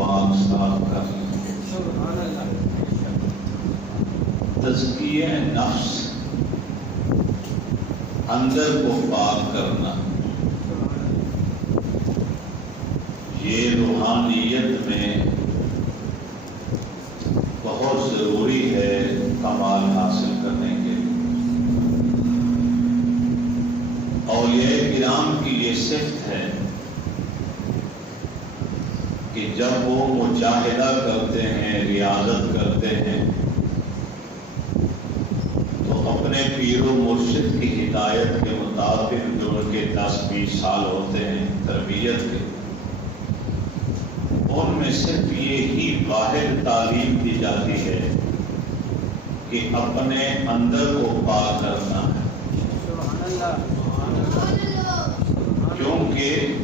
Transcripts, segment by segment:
پاک صاف کر لیں۔ تزکیہ نفس، اندر کو پاک کرنا، یہ روحانیت میں بہت ضروری ہے کمال حاصل کرنے کے لیے۔ اولیاء کرام کی یہ صفت ہے کہ جب وہ مجاہدہ کرتے ہیں، ریاضت کرتے ہیں، تو اپنے پیر و مرشد کی ہدایت کے مطابق جو ان کے 10-20 سال ہوتے ہیں تربیت کے، ان میں صرف یہی واحد تعلیم دی جاتی ہے کہ اپنے اندر کو پاک کرنا ہے۔ کیونکہ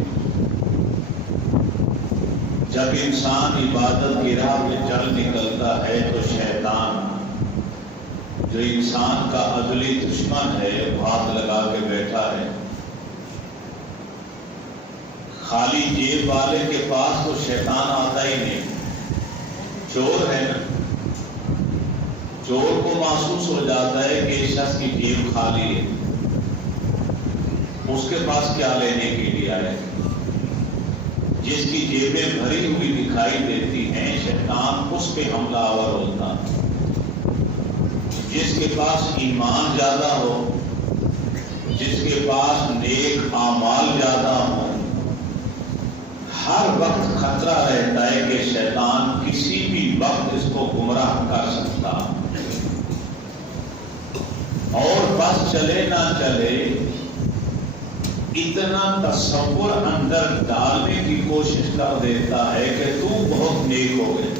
جب انسان عبادت کی راہ میں چل نکلتا ہے تو شیطان جو انسان کا ازلی دشمن ہے ہاتھ لگا کے بیٹھا ہے۔ خالی جیب والے کے پاس تو شیطان آتا ہی نہیں، چور ہے نا، چور کو محسوس ہو جاتا ہے کہ اس شخص کی جیب خالی ہے، اس کے پاس کیا لینے کے لیے آئے۔ جس کی جیبیں بھری ہوئی دکھائی دیتی ہیں شیطان اس پہ حملہ آور ہوتا۔ جس کے پاس ایمان زیادہ ہو، جس کے پاس نیک اعمال زیادہ ہو، ہر وقت خطرہ رہتا ہے کہ شیطان کسی بھی وقت اس کو گمراہ کر سکتا، اور بس چلے نہ چلے اتنا تصور اندر ڈالنے کی کوشش کر دیتا ہے کہ تو بہت نیک ہو گئے۔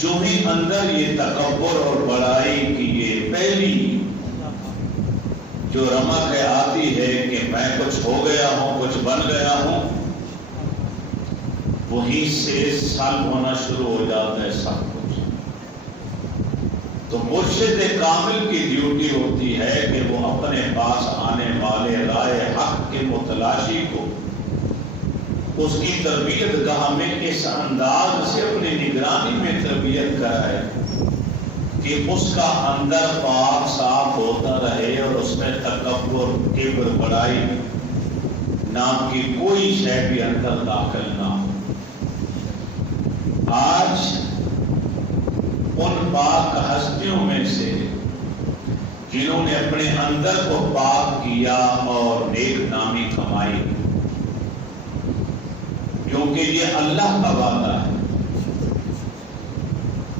جو ہی اندر یہ تکبر اور بڑائی کی یہ پہلی جو رمق آتی ہے کہ میں کچھ ہو گیا ہوں، کچھ بن گیا ہوں، وہیں سے سلب ہونا شروع ہو جاتا ہے سب کچھ۔ تو مرشد کامل کی ڈیوٹی ہوتی ہے کہ وہ اپنے پاس آنے والے رائے حق کے متلاشی کو اس کی تربیت گاہ میں اس انداز سے اپنی نگرانی میں تربیت کرائے کہ اس کا اندر پاک صاف ہوتا رہے اور اس میں تکبر، کبر، بڑائی نام کی کوئی شے بھی اندر داخل نہ ہو۔ آج ان پاک ہستیوں میں سے جنہوں نے اپنے اندر کو پاک کیا اور نیک نامی کمائی، کیونکہ یہ اللہ کا وعدہ ہے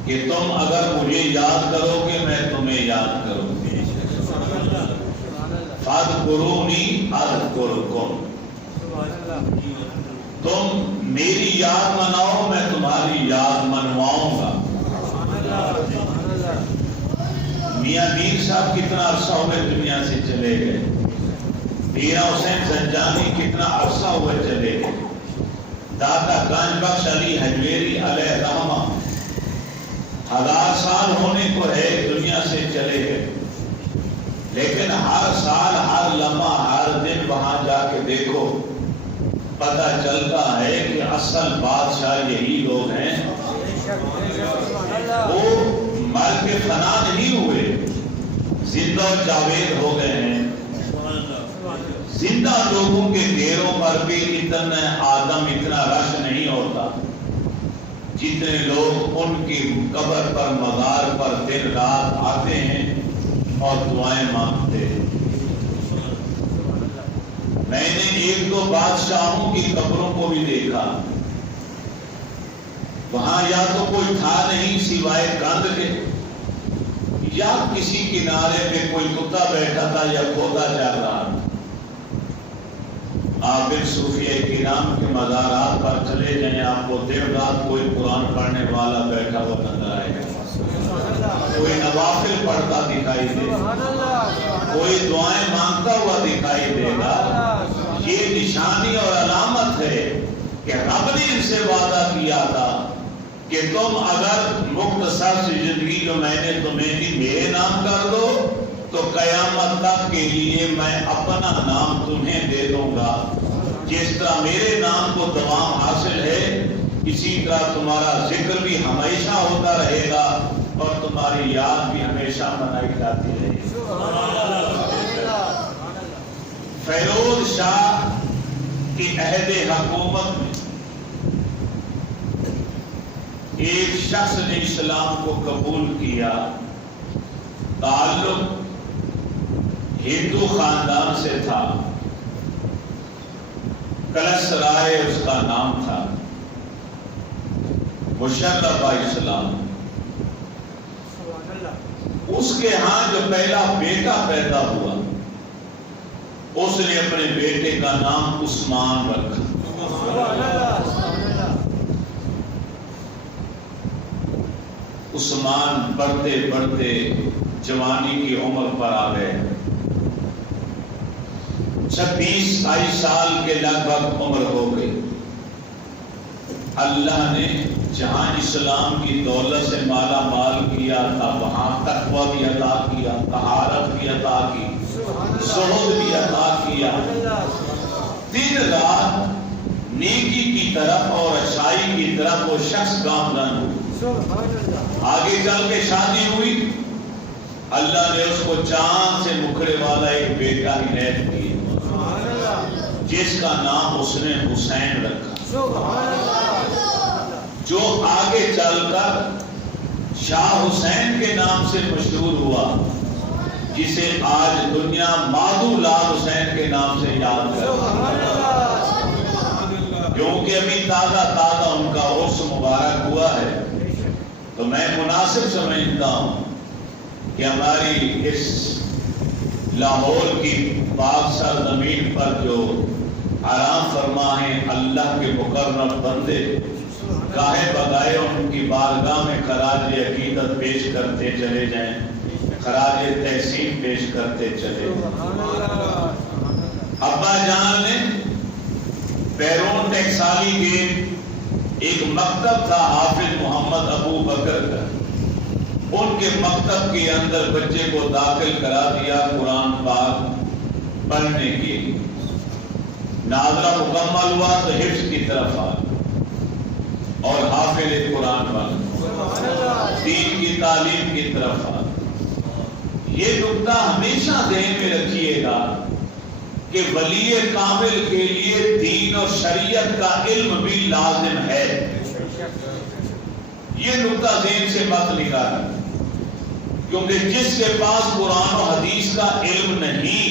کہ تم اگر مجھے یاد کرو گے میں تمہیں یاد کروں گی، فاذکرونی اذکرکم، تم میری یاد مناؤ میں تمہاری یاد منواؤں گا۔ میاں میر صاحب کتنا عرصہ ہوئے دنیا سے چلے گئے، میاں حسین زنجانی کتنا عرصہ ہوئے چلے گئے، داتا گنج بخش علی حجویری علیہ رحمہ 1000 سال ہونے کو ہے دنیا سے چلے گئے، لیکن ہر سال، ہر لمحہ، ہر دن وہاں جا کے دیکھو، پتہ چلتا ہے کہ اصل بادشاہ یہی لوگ ہیں۔ وہ مر کے فنا نہیں ہوئے، زندہ و جاوید ہو گئے ہیں۔ زندہ لوگوں کے ڈیروں پر بھی اتنا آدم، اتنا رش نہیں ہوتا جتنے لوگ ان کی قبر پر، مزار پر دن رات آتے ہیں اور دعائیں مانگتے ہیں۔ میں نے 1-2 بادشاہوں کی قبروں کو بھی دیکھا، وہاں یا تو کوئی تھا نہیں سوائے گند کے، یا کسی کنارے پہ کوئی کتا بیٹھا تھا یا کھوتا چل رہا تھا۔ آپ ان صوفیہ کرام کے مزارات پر چلے جائیں، آپ کو دن رات کوئی قرآن پڑھنے والا بیٹھا ہوا نظر آئے گا، کوئی نوافل پڑھتا دکھائی دے گا، کوئی دعائیں مانگتا ہوا دکھائی دے گا۔ یہ نشانی اور علامت ہے کہ رب نے ان سے وعدہ کیا تھا کہ تم اگر مختصر سی زندگی جو میں نے تمہیں دی میرے نام کر دو تو قیامت تک کے لیے میں اپنا نام تمہیں دے دوں گا۔ جس طرح میرے نام کو دوام حاصل ہے اسی طرح تمہارا ذکر بھی ہمیشہ ہوتا رہے گا اور تمہاری یاد بھی ہمیشہ منائی جاتی رہے گی۔ فیروز شاہ کی عہد حکومت میں ایک شخص نے اسلام کو قبول کیا، تعلق ہندو خاندان سے تھا، کلش رائے اس کا نام تھا، مشرف اسلام۔ اس کے ہاں جو پہلا بیٹا پیدا ہوا اس نے اپنے بیٹے کا نام عثمان رکھا۔ عثمان بڑھتے بڑھتے جوانی کی عمر پر آ گئے، 26 سال کے لگ بھگ عمر ہو گئی۔ اللہ نے جہاں اسلام کی دولت سے مالا مال کیا تھا وہاں تقویٰ بھی عطا کیا، طہارت بھی عطا کی، زہد بھی عطا کیا۔ دن رات نیکی کی طرف اور اچھائی کی طرف وہ شخص گامزن ہوئی۔ آگے چل کے شادی ہوئی، اللہ نے اس کو چاند سے مکھڑے والا ایک بیٹا عنایت کیا جس کا نام اس نے حسین رکھا، جو آگے چل کر شاہ حسین کے نام سے مشہور ہوا، جسے آج دنیا مادو لال حسین کے نام سے یاد کرتی ہے، کیونکہ ابھی تازہ ان کا عرس مبارک ہوا ہے۔ تو میں مناسب سمجھتا ہوں کہ ہماری اس لاہور کی پاک سرزمین پر جو آرام فرما ہیں اللہ کے مقرب بندے، گاہے بگائے ان کی بارگاہ میں خراج عقیدت پیش کرتے چلے جائیں، خراج تحسین پیش کرتے چلے۔ ابا جان نے بیرون ٹیکسالی کے ایک مکتب تھا حافظ محمد ابو بکر کا، ان کے مکتب کے اندر بچے کو داخل کرا دیا قرآن پاک پڑھنے کے لیے۔ ناظرہ مکمل ہوا تو حفظ کی طرف آ اور حافظ قرآن والا دین کی تعلیم کی طرف آ۔ یہ نکتہ ہمیشہ ذہن میں رکھیے گا کہ ولی کامل کے لیے دین اور شریعت کا علم بھی لازم ہے۔ یہ نکتہ ذہن سے مت نکالنا، کیونکہ جس کے پاس قرآن و حدیث کا علم نہیں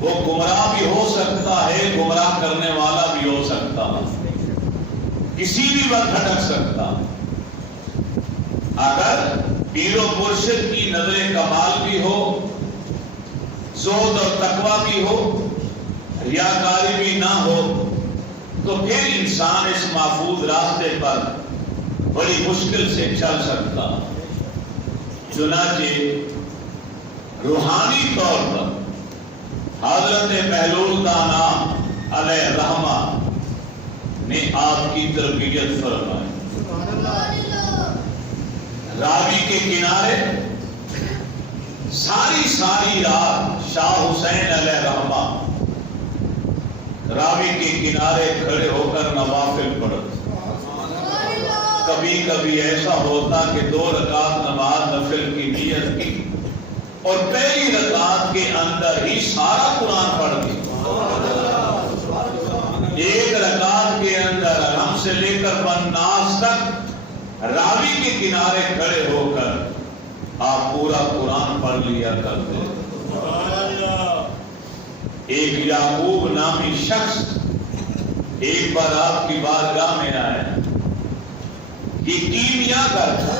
وہ گمراہ بھی ہو سکتا ہے، گمراہ کرنے والا بھی ہو سکتا ہے، کسی بھی وقت بھٹک سکتا۔ اگر پیر و مرشد کی نظر کمال بھی ہو، زہد اور تقویٰ بھی ہو، ریاکاری بھی نہ ہو، تو پھر انسان اس محفوظ راستے پر بڑی مشکل سے چل سکتا۔ چنانچہ روحانی طور پر حضرت بہلول دانا علیہ رحمہ نے آپ کی تربیت فرمائی۔ راوی کے کنارے ساری رات شاہ حسین علیہ رحمہ راوی کے کنارے کھڑے ہو کر نوافل پڑھتے۔ کبھی کبھی ایسا ہوتا کہ 2 رکعت نماز نفل کی نیت کی اور پہلی رکعت کے اندر ہی سارا قرآن پڑھ گئی۔ ایک رکعت کے اندر الحمد سے لے کر والناس تک راوی کے کنارے کھڑے ہو کر آپ پورا قرآن پڑھ لیا کرتے۔ ایک یعقوب نامی شخص ایک بار آپ کی بارگاہ میں آیا، یہ کیمیا کرتا،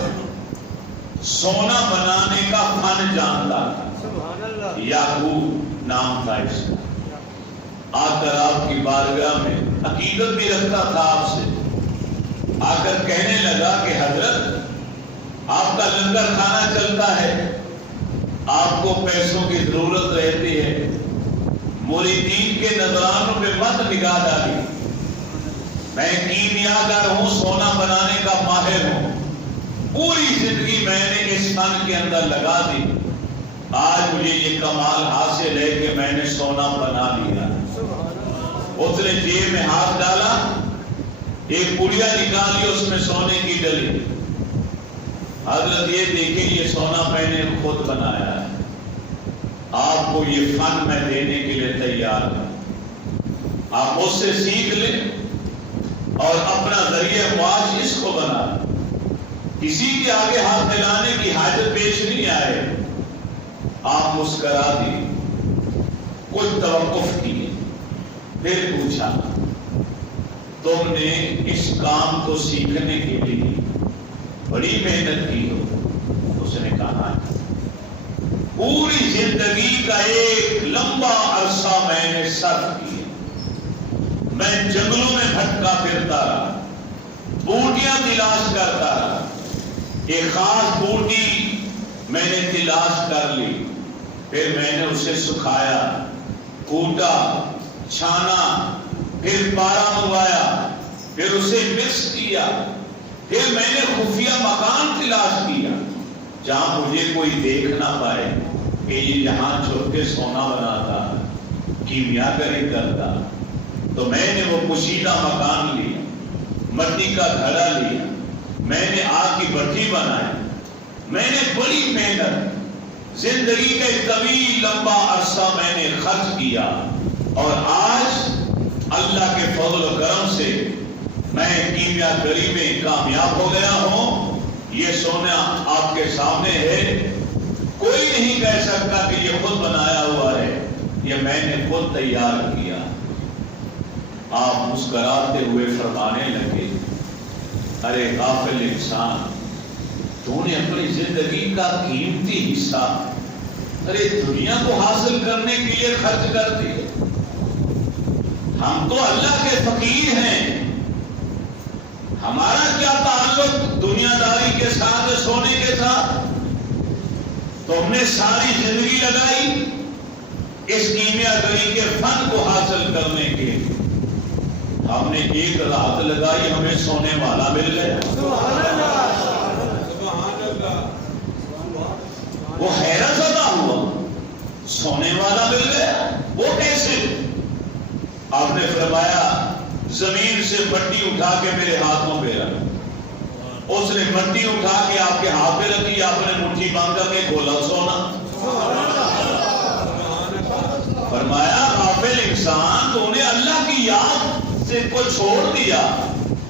سونا بنانے کا فن جانتا تھا، یعقوب نام تھا اس کا۔ آ کر آپ کی بارگاہ میں عقیدت بھی رکھتا تھا آپ سے، آ کر کہنے لگا کہ حضرت آپ کا لنگر کھانا چلتا ہے، آپ کو پیسوں کی ضرورت رہتی ہے، مریدین کے نذرانوں پہ مت نگاہ ڈالی، میں کیمیاگر ہوں، سونا بنانے کا ماہر ہوں، پوری زندگی میں نے اس فن کے اندر لگا دی، آج مجھے یہ کمال حاصل ہے کہ میں نے سونا بنا لیا۔ اس نے جیب میں ہاتھ ڈالا، ایک پڑیا نکالی اس میں سونے کی ڈلی. حضرت یہ دیکھیں یہ سونا میں نے خود بنایا ہے, آپ کو یہ فن میں دینے کے لیے تیار ہوں, آپ مجھ سے سیکھ لیں اور اپنا ذریعہ معاش اس کو بنا. کسی کے آگے ہاتھ ملانے کی حاجت پیش نہیں آئے. آپ مسکرا دی, کچھ توقف کیے, پھر پوچھا تم نے اس کام کو سیکھنے کے لیے بڑی محنت کی ہو؟ اس نے کہا پوری زندگی کا ایک لمبا عرصہ میں نے صرف کیا, میں جنگلوں میں بھٹکا پھرتا رہا, بوٹیاں تلاش کرتا رہا, ایک خاص بوٹی میں نے تلاش کر لی, پھر میں نے اسے سکھایا, کوٹا, چھانا, پھر پارا منگوایا, پھر اسے مکس کیا, پھر میں نے خفیہ مکان تلاش کیا جہاں مجھے کوئی دیکھ نہ پائے کہ یہ یہاں چھپ کے سونا بناتا, کیمیاگری کرتا. تو میں نے وہ پوشیدہ مکان لیا, مٹی کا گھڑا لیا, میں نے آگ کی بھٹی بنائی, میں نے بڑی محنت زندگی کا ایک طویل لمبا عرصہ میں نے خرچ کیا, اور آج اللہ کے فضل و کرم سے میں کیمیاگری میں کامیاب ہو گیا ہوں. یہ سونا آپ کے سامنے ہے, کوئی نہیں کہہ سکتا کہ یہ خود بنایا ہوا ہے, یہ میں نے خود تیار کیا. آپ مسکراتے ہوئے فرمانے لگے ارے غافل انسان, تو نے اپنی زندگی کا قیمتی حصہ ارے دنیا کو حاصل کرنے کے لیے خرچ کر دیے. ہم تو اللہ کے فقیر ہیں, ہمارا کیا تعلق دنیا داری کے ساتھ, سونے کے ساتھ؟ تو ہم نے ساری زندگی لگائی اس کیمیاگری کے فن کو حاصل کرنے کے. ہم نے ایک رات لگائی, ہمیں سونے والا مل گیا. وہ حیرت زدہ ہوا, سونے والا مل گیا, وہ کیسے؟ آپ نے فرمایا زمین سے مٹی اٹھا کے میرے ہاتھوں پہ رکھ. اس نے مٹی اٹھا کے آپ کے ہاتھ پہ رکھی, آپ نے مٹھی باندھ کر کے کھولا سونا. فرمایا غافل انسان, تو نے اللہ کی یاد سے کو چھوڑ دیا,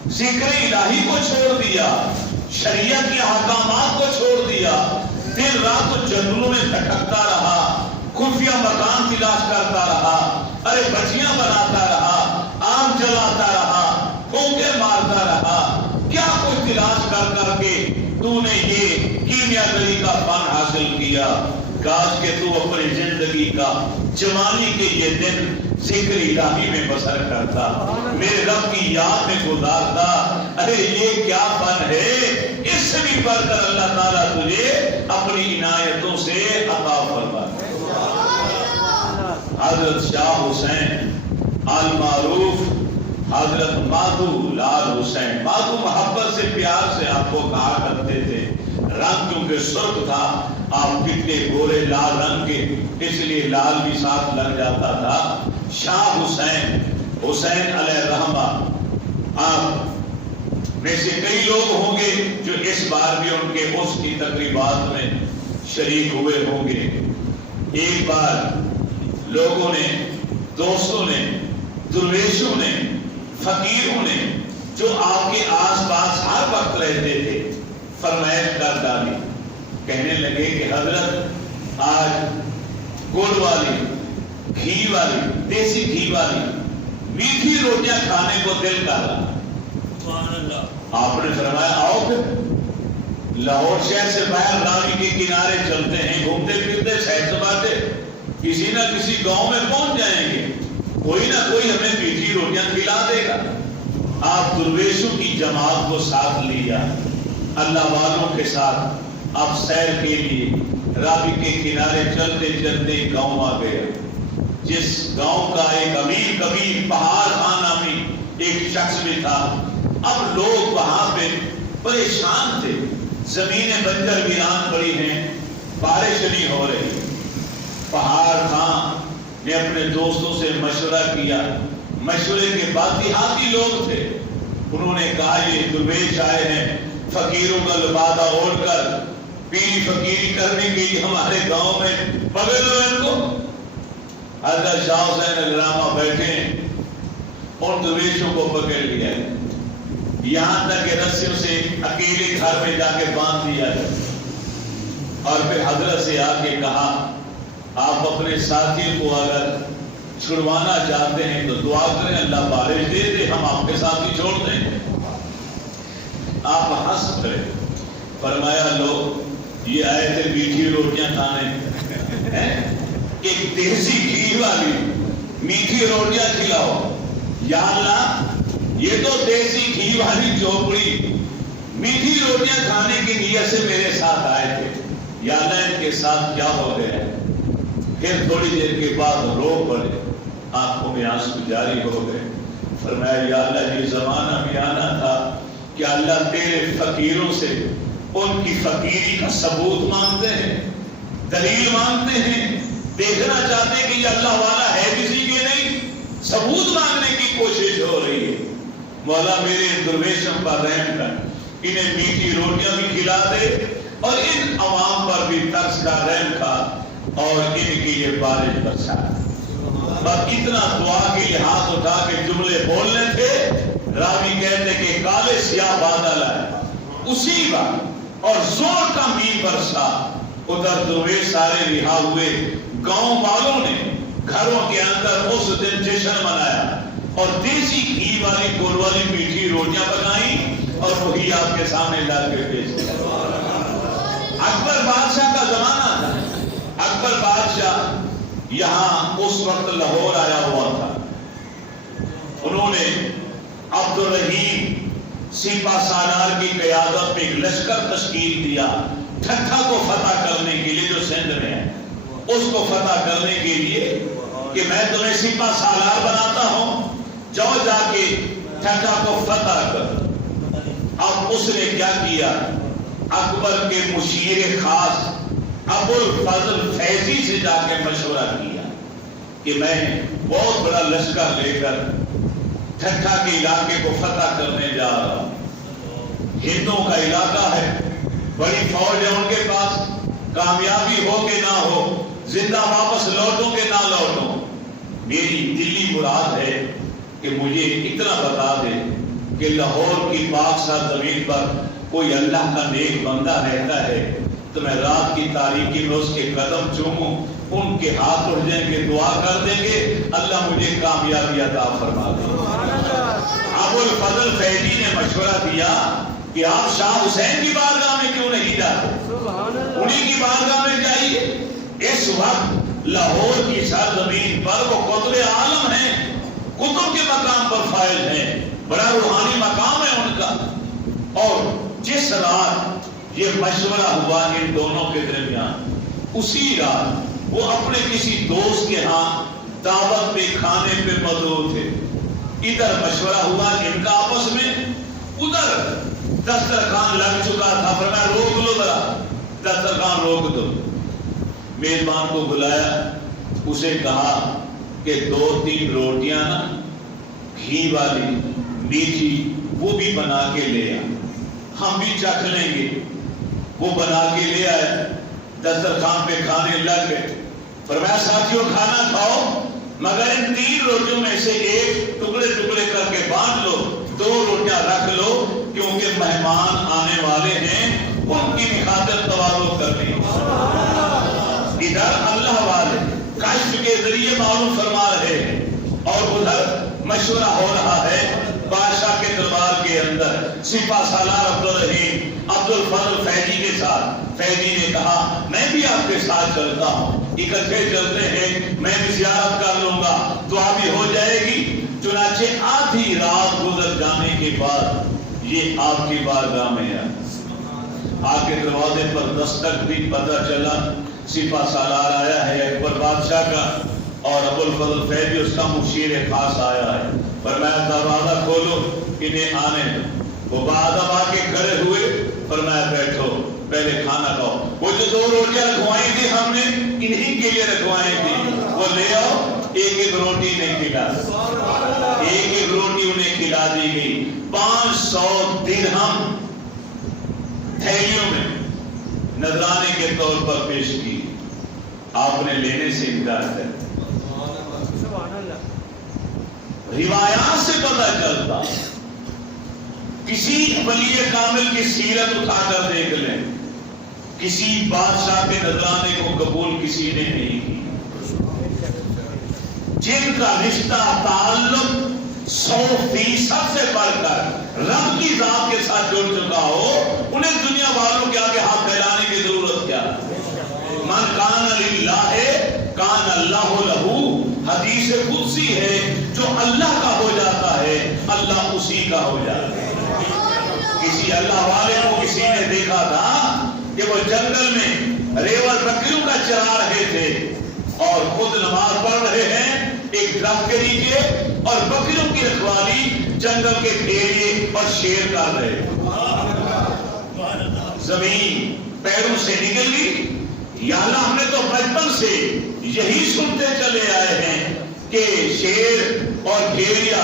ذکر الہی کو چھوڑ دیا, شریعت کے احکامات کو چھوڑ دیا, دن رات جنگلوں میں بھٹکتا رہا, خفیہ مکان تلاش کرتا رہا, ارے بچیاں بناتا رہا, آگ جلاتا رہا, پھونکے مارتا رہا. کیا کچھ تلاش کر کر کے تو نے یہ کیمیاگری کا فن حاصل کیا. کاش کہ تو اپنی زندگی کا جوانی کے یہ دن ذکر الہی میں بسر کرتا, میرے رب کی یاد میں گزارتا. ارے یہ کیا فن ہے, اس سے بھی بڑھ کر اللہ تعالیٰ تجھے اپنی عنایتوں سے عطا فرمائے. حضرت شاہ حسین المعروف حضرت مادھو لال حسین, مادھو محبت سے پیار سے آپ کو کہا کرتے تھے, رنگ کیونکہ سرخ تھا, آپ کتنے گورے لال رنگ کے, اس لیے لال بھی ساتھ لگ جاتا تھا. شاہ حسین, حسین علیہ الرحمہ, آپ میں سے کئی لوگ ہوں گے جو اس بار بھی ان کے اس کی تقریبات میں شریک ہوئے ہوں گے. ایک بار لوگوں نے, دوستوں نے, درویشوں نے, فقیروں نے جو آپ کے آس پاس ہر وقت رہتے تھے فرمائش کر ڈالی. کہنے لگے کہ حضرت آج گڑ والی, گھی والی, دیسی گھی والی میٹھی روٹیاں کھانے کو دل کر رہا. آپ نے فرمایا آؤ پھر لاہور شہر سے باہر راوی کے کنارے چلتے ہیں, گھومتے پھرتے سیر سپاٹے کسی نہ کسی گاؤں میں پہنچ جائیں گے, کوئی نہ کوئی ہمیں میٹھی روٹیاں کھلا دے گا. آپ درویشوں کی جماعت کو ساتھ لیا, اللہ والوں کے ساتھ آپ سیر کے لیے راوی کے کنارے چلتے چلتے گاؤں آ گئے, جس گاؤں کا ایک امیر کبیر پہاڑ خان نامی ایک شخص بھی تھا. اب لوگ وہاں پہ پریشان تھے, زمینیں بنجر ویران پڑی ہیں, بارش نہیں ہو رہی. پہاڑ خان نے اپنے دوستوں سے مشورہ کیا, مشورے کے بعد دیہاتی لوگ تھے, انہوں نے کہا یہ درویش آئے ہیں فقیروں کا لبادہ اوڑھ کر پیری فقیری کرنے کے لیے ہمارے گاؤں میں، پکڑ لو ان کو۔ حضرت شاہ حسین علامہ بیٹھے ان درویشوں کو پکڑ لیا، یہاں تک کہ رسیوں سے اکیلے گھر میں جا کے باندھ دیا ہے، اور پھر حضرت سے آ کے کہا آپ اپنے ساتھیوں کو اگر چھڑوانا چاہتے ہیں تو دعا کریں اللہ بارش دے دے، ہم آپ کے ساتھ ہی چھوڑ دیں گے۔ آپ ہنس پڑے، فرمایا لو یہ آئے تھے میٹھی روٹیاں کھانے، ایک دیسی گھی والی میٹھی روٹیاں کھلاؤ، یا اللہ یہ تو دیسی گھی والی چوپڑی میٹھی روٹیاں کھانے کی نیت سے میرے ساتھ آئے تھے، یا اللہ ان کے ساتھ کیا ہو گیا۔ پھر تھوڑی دیر کے بعد رو پڑے، آنکھوں میں آنسو جاری ہو گئے، فرمایا یا اللہ یہ زمانہ بھی آنا تھا کہ اللہ تیرے فقیروں سے ان کی فقیری کا ثبوت مانگتے ہیں، دلیل مانگتے ہیں، دیکھنا چاہتے ہیں کہ یہ اللہ والا ہے کسی کے نہیں، ثبوت مانگنے کی کوشش ہو رہی ہے۔ مولا میرے درویشوں پر رحم کر، انہیں میٹھی روٹیاں بھی کھلا دے اور ان عوام پر بھی ترس کا رحم کھا اور ان کی یہ بارش برسا۔ بس اتنا دعا کے لیے ہاتھ اٹھا کے جملے بولنے تھے، راوی کہتے کہ کالے سیاہ بادل آئے اسی وقت اور زور کا می برسا، ادھر درویش سارے رہا ہوئے، گاؤں والوں نے گھروں کے اندر اس دن جشن منایا اور دیسی گھی والی گڑ والی میٹھی روٹیاں بنائیں اور وہی آپ کے سامنے لا کے پیش کیا۔ اکبر بادشاہ کا زمانہ تھا، اکبر بادشاہ یہاں اس وقت لاہور آیا ہوا تھا، انہوں نے عبد الرحیم سپہ سالار کی قیادت میں ایک لشکر تشکیل دیا ٹھٹھا کو فتح کرنے کے لیے، جو سندھ میں ہے اس کو فتح کرنے کے لیے کہ میں تمہیں سپہ سالار بناتا ہوں، جاؤ جا کے ٹھٹھا کو فتح کر۔ اب اس نے کیا کیا، اکبر کے مشیر خاص ابو الفضل فیضی سے جا کے مشورہ کیا کہ میں بہت بڑا لشکر لے کر ٹھٹھا کے علاقے کو فتح کرنے جا رہا ہوں، ہندوؤں کا علاقہ ہے، بڑی فوج ہے ان کے پاس، کامیابی ہو کہ نہ ہو، زندہ واپس لوٹوں کہ نہ لوٹوں، میری دلی مراد ہے کہ مجھے اتنا بتا دے کہ لاہور کی پاک سر زمین پر کوئی اللہ کا نیک بندہ رہتا ہے تو میں رات کی تاریکی میں اس کے قدم چوموں، ان کے ہاتھ اٹھ جائیں گے، دعا کر دیں گے، اللہ مجھے کامیابی عطا فرما دے۔ ابو الفضل فیضی نے مشورہ دیا کہ آپ شاہ حسین کی بارگاہ میں کیوں نہیں جاتے، انہی کی بارگاہ میں جائیے۔ اس وقت لاہور کی سرزمین پر وہ قطب عالم ہیں، قطب کے مقام پر فائز ہیں، بڑا روحانی مقام ہے ان کا۔ اور جس رات یہ مشورہ ہوا ان دونوں کے درمیان، اسی رات وہ اپنے کسی دوست کے ہاں دعوت پہ کھانے پہ مدعو تھے، ادھر مشورہ ہوا ان کا آپس میں، ادھر دسترخوان لگ چکا تھا، فرمایا روک لو ذرا، دسترخوان روک دو۔ میزبان کو بلایا، اسے کہا کہ 2-3 روٹیاں نا گھی والی میٹھی وہ بھی بنا کے لے آ، ہم بھی چکھ لیں گے۔ وہ بنا کے لے آئے، دسترخوان پہ کھانے لگ گئے، فرمایا ساتھیوں کھانا کھاؤ مگر ان 3 روٹیوں میں سے ایک ٹکڑے ٹکڑے کر کے بانٹ لو، 2 روٹیاں رکھ لو کیونکہ مہمان آنے والے ہیں، ان کی بھی خاطر توارو کرنی۔ ادھر اللہ والے کشف کے ذریعے معلوم فرما رہے ہیں اور ادھر مشورہ ہو رہا ہے بادشاہ کے دربار کے اندر، سپہ سالار عبد الرحیم عبد الفضل فیضی کے ساتھ۔ فیضی نے کہا میں بھی آپ کے ساتھ چلتا ہوں، اکٹھے چلتے ہیں، میں بھی زیارت کر لوں گا، دعا بھی ہو جائے گی۔ چنانچہ آدھی رات گزر جانے کے بعد یہ آپ کی بارگاہ میں آیا، آ کے دروازے پر دستک دی، پتہ چلا سپہ سالار آیا ہے اکبر بادشاہ کا اور ابو الفضل فیضی اس کا مشیر خاص آیا ہے۔ فرمایا دروازہ کھولو انہیں آنے دو۔ وہ بادم آ کے کھڑے ہوئے، فرمایا بیٹھو پہلے کھانا کھاؤ۔ وہ جو 2 روٹیاں رکھوائی تھی ہم نے انہی کے لیے رکھوائی تھی، وہ لے آؤ ایک ایک روٹی نہیں کھلا, ایک ایک روٹی انہیں کھلا دی گئی. 500 درہم تھیلیوں میں نذرانے کے طور پر پیش کی. آپ نے لینے سے انکار کر دیا. روایات سے پتہ چلتا, کسی ولی کامل کی سیرت اٹھا کر دیکھ لیں, کسی بادشاہ کے نذرانے کو قبول کسی نے نہیں کی. جن کا رشتہ تعلق 100% سے بڑھ کر رب کی ذات کے ساتھ جڑ چکا ہو, انہیں دنیا والوں کے آگے ہاتھ پھیلانے کی ضرورت کیا؟ من کان للہ کان اللہ لہو. حدیث قدسی ہے, جو اللہ کا ہو جاتا ہے اللہ اسی کا ہو جاتا ہے. کسی اللہ والے کو کسی نے دیکھا تھا کہ وہ جنگل میں ریوڑ بکریوں کا چرا رہے تھے اور خود نماز پڑھ رہے ہیں ایک درخت کے نیچے, اور بکریوں کی رکھوالی جنگل کے بھیڑیے اور شیر کر رہے. زمین پیروں سے نکل گئی. یا اللہ, ہم نے تو بچپن سے یہی سنتے چلے آئے ہیں کہ شیر اور بھیڑیا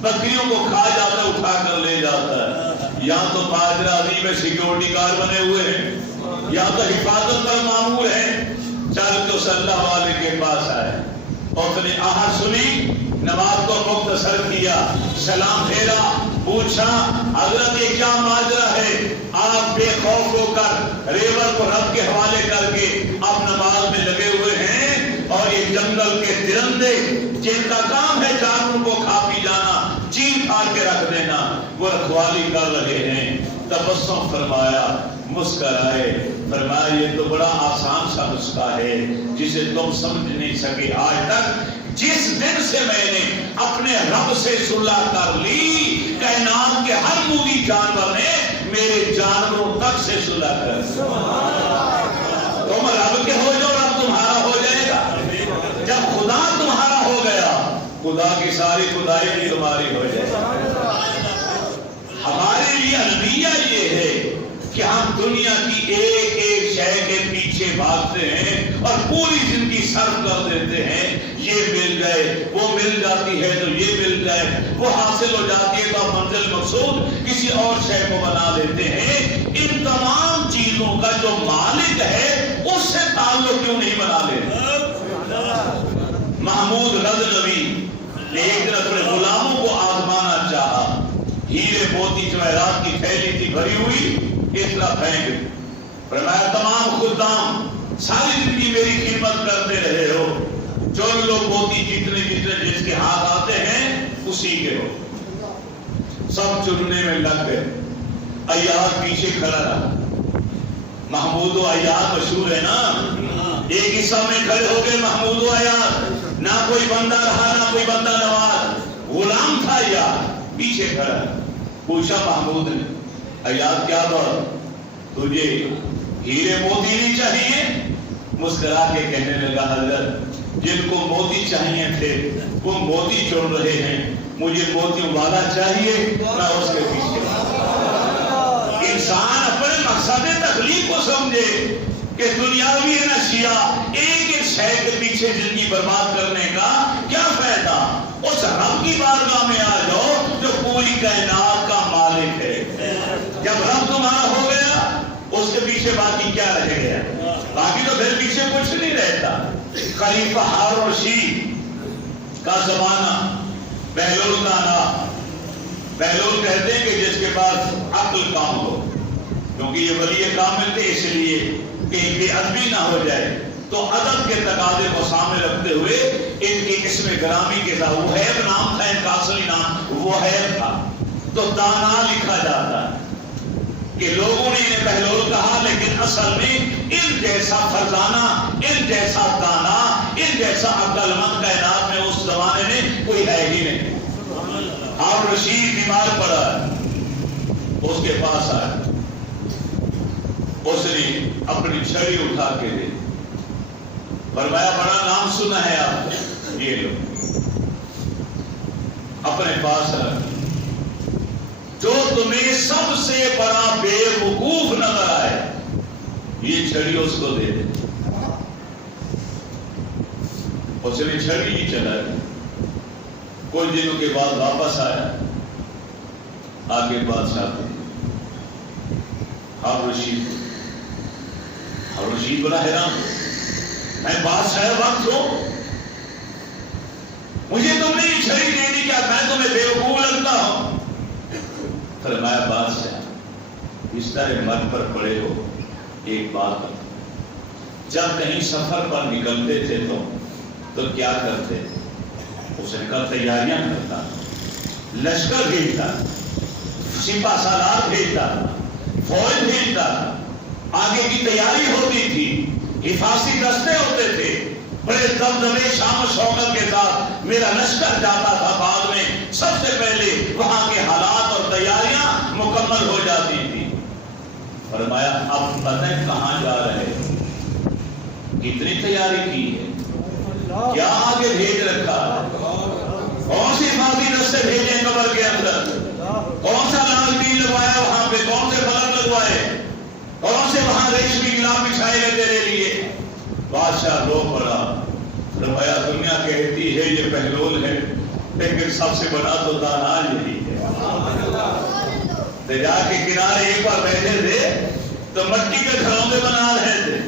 بکریوں کو کھا جاتا, اٹھا کر لے جاتا ہے. یہاں تو باجرہ عظیم میں سیکیورٹی گارڈ بنے ہوئے ہیں, یہاں تو حفاظت پر معمول ہے. چل تو صلی اللہ والے کے پاس آئے اور اس نے آہٹ سنی, نماز کو مختصر کیا, سلام پھیرا, پوچھا حضرت یہ کیا ماجرا ہے؟ آپ بے خوف ہو کر ریور کو رب کے حوالے کر کے آپ نماز میں لگے ہوئے ہیں, اور یہ جنگل کے درندے جن کا کام ہے جانوروں کو کھا پی جانا, چیر پھاڑ کے رکھ دینا, وہ رکھوالی کر رہے ہیں. تبسم فرمایا, مسکرائے, فرمایا یہ تو بڑا آسان سا نسخہ ہے جسے تم سمجھ نہیں سکے آج تک. جس دن سے میں نے اپنے رب سے صلح کر لی, کائنات کے ہر مولی جانور نے میرے جانوروں تک سے صلح کر لی. تم رب کے ہو جاؤ, رب تمہارا ہو جائے گا. جب خدا تمہارا ہو گیا, خدا کی ساری خدائی بھی تمہاری ہو جائے گی. ہمارے لیے المیہ یہ ہے کہ ہم دنیا کی ایک ایک شے کے پیچھے بھاگتے ہیں اور پوری زندگی صرف کر دیتے ہیں. یہ مل جائے, وہ مل جاتی ہے تو یہ مل جائے, وہ حاصل ہو جاتی ہے تو منزل مقصود کسی اور شے کو بنا دیتے ہیں. ان تمام چیزوں کا جو مالک ہے اس سے تعلق کیوں نہیں بنا لیتے؟ محمود غزنوی نے ایک دن اپنے غلاموں کو آزمانا چاہا. ہیرے موتی جواہرات کی تھیلی تھی بھری ہوئی, اس طرح پھینک. فرمایا تمام خدام ساری زندگی میری خدمت کرتے رہے ہو, چن لو موتی جتنے جتنے جس کے ہاتھ آتے ہیں اسی کے ہو. سب چننے میں لگ گئے. عیاض پیچھے کھڑا رہا. محمود و عیاض مشہور ہے نا, ایک حصہ میں کھڑے ہو گئے محمود و عیاض. نہ کوئی بندہ رہا نہ کوئی بندہ نواز, غلام تھا عیاض پیچھے کھڑا. پوچھا محمود نے, عیاض کیا بات, تجھے ہیرے موتی نہیں چاہیے؟ مسکرا کے کہنے لگا حضرت جن کو موتی چاہیے تھے وہ موتی چن رہے ہیں, مجھے موتیوں والا چاہیے, میں اس کے پیچھے. انسان اپنے مقصد تخلیق کو سمجھے کہ دنیاوی اشیاء ایک ایک شے کے پیچھے زندگی برباد کرنے کا کیا فائدہ. اس رب کی بارگاہ میں آ جاؤ جو پوری کائنات کا مالک ہے. جب رب تمہارا ہو گیا اس کے پیچھے باقی کیا رہ گیا؟ باقی تو پھر پیچھے کچھ نہیں رہتا. خلیفہ ہارون رشید کا زمانہ, بہلول کا نام. بہلول کہتے ہیں کہ جس کے پاس عقل کام ہو, کیونکہ یہ ولی کامل تھے, اس لیے کہ بے ادبی نہ ہو جائے تو ادب کے تقاضے کو سامنے رکھتے ہوئے ان کی اسم گرامی کے ساتھ وہیب نام تھا, ان کا اصلی نام وہیب تھا, تو دانا لکھا جاتا ہے کہ لوگوں نے انہیں بہلول کہا, لیکن اصل میں ان جیسا فرزانہ, ان جیسا دانا, ان جیسا عقل مند کائنات میں اس زمانے میں کوئی ہے ہی نہیں. ہارون رشید بیمار پڑا ہے, اس کے پاس آیا, اس نے اپنی چھڑی اٹھا کے دے, فرمایا بڑا نام سنا ہے آپ, یہ لو اپنے پاس رکھ, جو تمہیں سب سے بڑا بے وقوف نظر آئے یہ چھڑی اس کو دے دے. اس نے چھڑی ہی چلا گیا. کچھ دنوں کے بعد واپس آیا. آگے بادشاہ تھے ہارون رشید بڑا حیران. میں بادشاہ وقت ہوں, مجھے تم نے یہ چھڑی دے دی, کیا میں تمہیں بیوقوف لگتا ہوں؟ فرمایا بادشاہ اس طرح مر پر پڑے ہو, ایک بات بتا, جب کہیں سفر پر نکلتے تھے تو کیا کرتے؟ اس نے کہا تیاریاں کرتا, لشکر بھیجتا, سپہ سالار بھیجتا, فوج بھیجتا, آگے کی تیاری ہوتی تھی, حفاظتی دستے ہوتے تھے, بڑے دبدبے شان و شوکت کے ساتھ میرا لشکر جاتا تھا. بعد میں سب سے پہلے وہاں کے حالات اور تیاریاں مکمل ہو جاتی تھی. فرمایا اب پتہ کہاں جا رہے, کتنی تیاری کی ہے, کیا آگے بھیج رکھا, کون سی حفاظتی دستے بھیجے قبر کے اندر, کون سا لال تین لگوایا وہاں پہ, کون سے فلک لگوائے, کون سے وہاں ریشمی غلام بچھائے گئے تیرے لیے. بادشاہ رو پڑا. فرمایا دنیا کہتی ہے یہ پہلول ہے, لیکن سب سے بڑا تو دانا یہی ہے. دریا کے کنارے ایک بار بیٹھے تھے تو مٹی کے گھروندے بنا رہے تھے.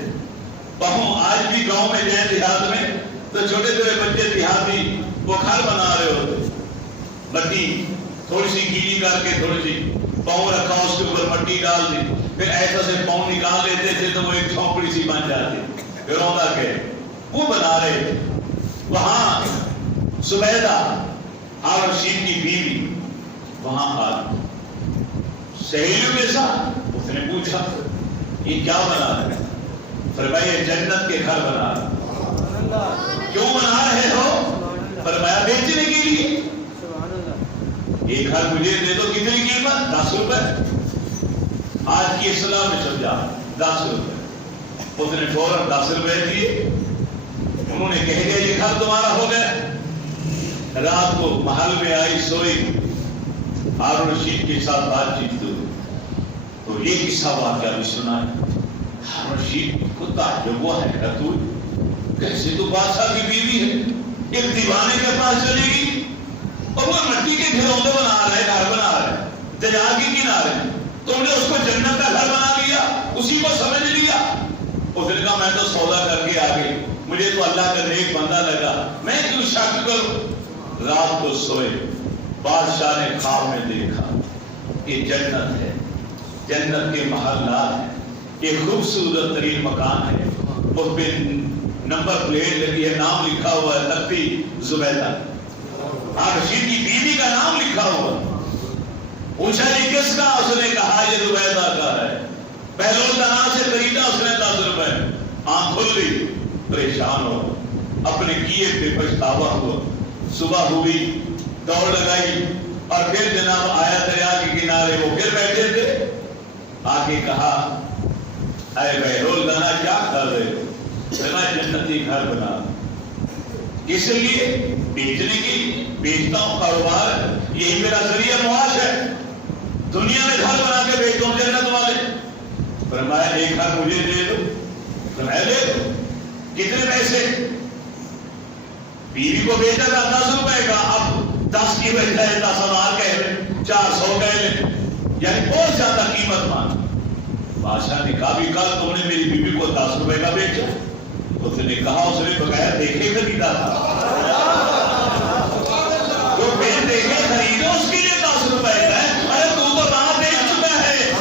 بہو آج بھی گاؤں میں جائیں دیہات میں تو چھوٹے چھوٹے بچے دیہاتی وہ گھر بنا رہے ہوتے, مٹی تھوڑی سی گیلی کر کے تھوڑی سی پاؤں رکھا, اس کے اوپر مٹی ڈال دی, پھر ایسا سے پاؤں نکال لیتے تھے تو وہ ایک جھونپڑی سی بن جاتی. گھروندا کے وہ بنا رہے تھے. وہاں زبیدہ ہارون رشید کی بیوی وہاں آ سہیلیوں کے ساتھ. اس نے پوچھا یہ کیا بنا رہے ہیں؟ فرمایا یہ جنت کے گھر بنا رہے. کیوں بنا رہے ہو؟ فرمایا بیچنے کے لیے. یہ گھر مجھے دے دو, کتنی قیمت؟ 10 روپے. آج کی اصطلاح میں سمجھا 10 روپے. اس نے فوراً 10 روپے دیے. انہوں نے کہہ دیا یہ گھر تمہارا ہو گیا. رات کو محل میں آئی, سوئی, ہارون رشید کے ساتھ بات چیت ہوئی تو یہ قصہ واقعہ بھی سنا ہے. ہارون رشید کو تعجب ہوا ہے, تو کیسے تو بادشاہ کی بیوی ہے, ایک دیوانے کے پاس چلے گی, اور وہ مٹی کے گھروندے بنا رہے, گھر بنا رہے دریا کے کنارے, تم نے اس کو جنت کا گھر بنا لیا, اسی کو سمجھ لیا. اس نے کہا میں تو سودا کر کے آ گئی, مجھے تو اللہ کا نیک بندہ لگا, میں کیوں شک کروں. رات کو سوئے, بادشاہ نے خواب میں دیکھا کہ جنت ہے, جنت کے محلات ہیں, ایک خوبصورت ترین مکان ہے, اس پہ نمبر پلیٹ لگی ہے, نام لکھا ہوا ہے تختی زبیدہ, ہارون رشید کی بیوی کا نام لکھا ہوا. پوچھا یہ کس کا؟ اس نے کہا یہ زبیدہ کا ہے. پہلو تنا سے خریدا اس نے 10 روپے. آنکھ کھل گئی, پریشان ہو, اپنے کیے پہ پچھتاوا ہوا. صبح ہوئی, دوڑ لگائی, اور پھر جناب آیا دریا کے کنارے, وہ پھر بیٹھے تھے. آ کے کہا اے بہرول دانا کیا کر رہے ہو؟ میں جنتی گھر بنا. اس لیے بیچنے کی, بیچتا ہوں, کاروبار یہی میرا ذریعہ معاش ہے, دنیا میں گھر بنا کے بیچتا ہوں جنت والے. فرمایا ایک گھر مجھے دے دو. فرمایا لے دو. کتنے پیسے؟ بیوی کو بیچا تھا 10 روپے کا, اب 10 کی بجائے 10,000 کہہ رہے, 400 کہہ رہے, یعنی بہت زیادہ قیمت مان. بادشاہ نے کہا بھی کل تم نے میری بیوی کو 10 روپے کا بیچا. اس نے کہا اس نے بغیر دیکھے خریدا تھا, جو بین دیکھے خریدو اس کے لیے 10 روپے کا ہے. ارے تو وہاں بیچ چکا ہے,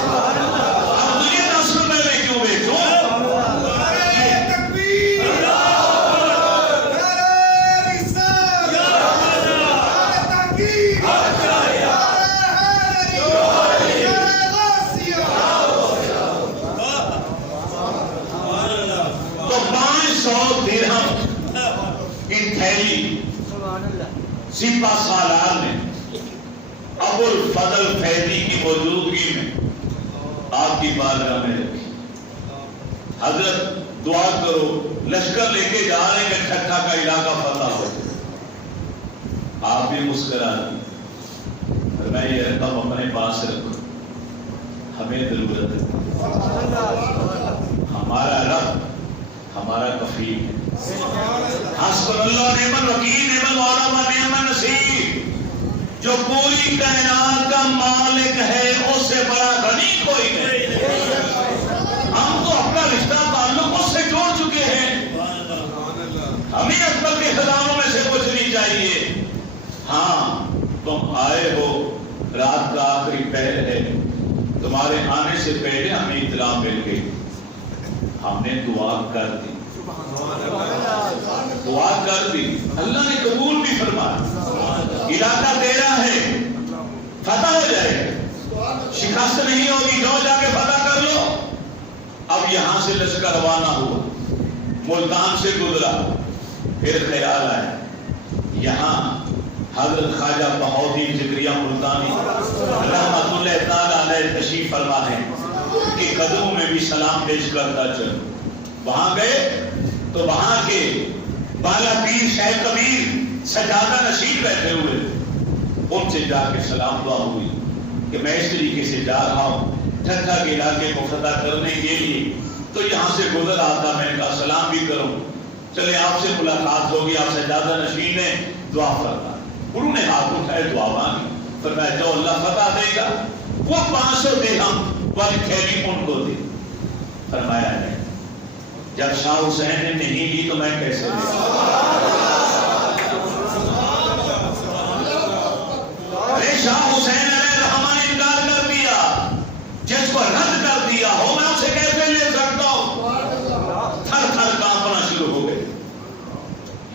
اب تجھے 10 روپے میں کیوں بیچوں؟ سپہ سالار نے ابو الفضل فیضی کی موجودگی میں آپ کی بارگاہ میں رکھی. حضرت دعا کرو, لشکر لے کے جا رہے ہیں کہ ٹھٹھا کا علاقہ فتح ہو. آپ بھی مسکرا دی. میں یہ رقم اپنے پاس رکھوں, ہمیں ضرورت ہے, ہمارا رب ہمارا کفیل ہے. حسبنا اللہ نعم الوکیل، نعم المولا و نعم النصیر۔ جو پوری کائنات کا مالک ہے اس سے بڑا غنی کوئی نہیں۔ ہم تو اپنا رشتہ تعلق اس سے جوڑ چکے ہیں، ہمیں اکبر کے خزانوں میں سے کچھ نہیں چاہیے۔ ہاں تم آئے ہو، رات کا آخری پہر ہے، تمہارے آنے سے پہلے ہمیں اطلاع مل گئی، ہم نے دعا کر دی، دعا کر دی، اللہ نے قبول بھی فرمایا۔ علاقہ تیرا ہے، فتح ہو جائے، شکست نہیں ہوگی، جاؤ جا کے فتح کر لو۔ اب یہاں سے لشکر روانہ ہوا، ملتان سے گزرا، پھر خیال آیا یہاں حضرت خواجہ بہاؤالدین ذکریہ ملتانی رحمۃ اللہ تعالی علیہ تشریف فرما ہے کہ قدموں میں بھی سلام پیش کرتا چل۔ وہاں گئے تو وہاں کے بالا پیر شیخ کبیر سجادہ نشین بیٹھے ہوئے، ان سے جا کے سلام دعا ہوئی کہ میں اس طریقے سے جا رہا ہوں ٹھٹھا کے علاقے کو فتح کرنے کے لیے، تو یہاں سے گزر آتا، میں نے کہا سلام بھی کروں، چلے آپ سے ملاقات ہوگی، آپ سجادہ نشین نے دعا فرما۔ انہوں نے ہاتھ اٹھائے، دعا مانگی، فرمایا جو اللہ فتح دے گا وہ 500 درہم والی تھیلی ان کو دی۔ فرمایا نہیں، جب شاہ حسین نے نہیں لی تو میں کیسے لے؟ ارے شاہ حسین علیہ رحمہ نے انکار کر دیا، جس کو رد کر دیا ہو میں اسے کیسے لے سکتا ہوں؟ تھر تھر کانپنا شروع ہو گئے۔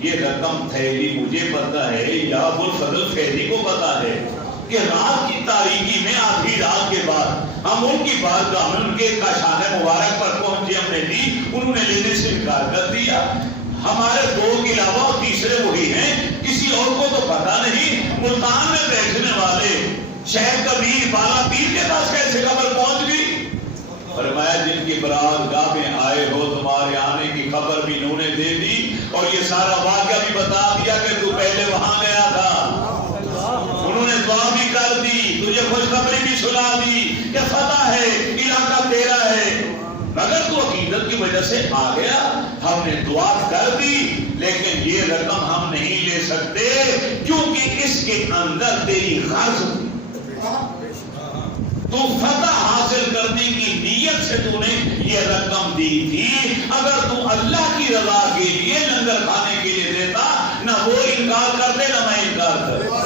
یہ رقم تھیلی مجھے پتا ہے یا ابوالفضل فیضی کو پتا ہے کہ رات کی تاریکی میں آدھی رات کے بعد ہم ان کی بارگاہ میں ان کے کاشان مبارک پر پہنچے، ہم نے دی، انہوں نے لینے سے انکار کر دیا۔ ہمارے دو کے علاوہ تیسرے وہی ہیں، کسی اور کو تو پتا نہیں۔ ملتان میں بیٹھنے والے شیخ کبیر بالا پیر کے پاس کیسے خبر پہنچ گئی؟ فرمایا جن کی برات گاہ میں آئے ہو تمہارے آنے کی خبر بھی انہوں نے دے دی اور یہ سارا واقعہ بھی بتا دیا کہ تو پہلے وہاں گیا تھا۔ انہوں نے دعا بھی کر دی، تجھے خوشخبری بھی سنا دی کہ فتح ہے، علاقہ تیرا ہے، مگر تو عقیدت کی وجہ سے آ گیا، ہم نے دعا کر دی لیکن یہ رقم ہم نہیں لے سکتے کیونکہ اس کے اندر تیری غرض تھی، تو فتح حاصل کرنے کی نیت سے تو نے یہ رقم دی تھی۔ اگر تو اللہ کی رضا کے لیے لنگر کھانے کے لیے دیتا، نہ وہ انکار کرتے نہ میں انکار کرتا۔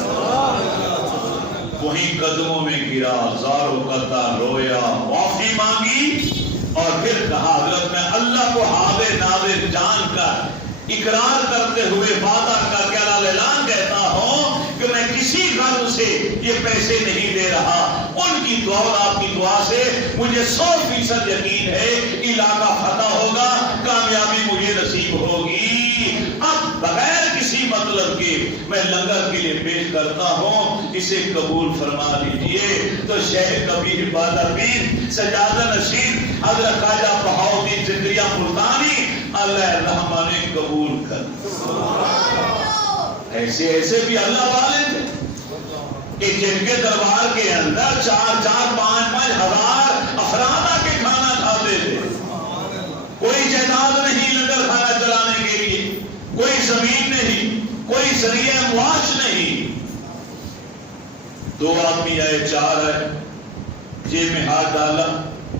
وہیں قدموں میں گرا، زاروں کرتا رویا، معافی مانگی اور پھر کہا حضرت میں اللہ کو حاضر ناظر جان کر اقرار کرتے ہوئے وعدہ کر کے اعلان کہتا ہوں کہ میں کسی غرض سے یہ پیسے نہیں دے رہا، ان کی دعا اور آپ کی دعا سے مجھے 100% یقین ہے علاقہ فتح ہوگا، کامیابی مجھے نصیب ہوگی۔ اب بغیر کسی مطلب کے میں لنگر کے لیے پیش کرتا ہوں، اسے قبول فرما دیجئے۔ تو شیخ کبیر بالا پیر سجادہ نشین حضرت خواجہ بہاؤالدین ذکریہ ملتانی اللہ رحمہ نے قبول کر۔ ایسے ایسے بھی اللہ والے تھے کہ جن کے دربار کے اندر 4-4 5-5 ہزار افراد آ کے کھانا کھاتے تھے، کوئی جائیداد نہیں لنگر کھانا چلانے کے لیے، کوئی زمین نہیں، کوئی ذریعہ معاش نہیں۔ 2 آدمی آئے، 4 آئے، جیب میں ہاتھ ڈالا،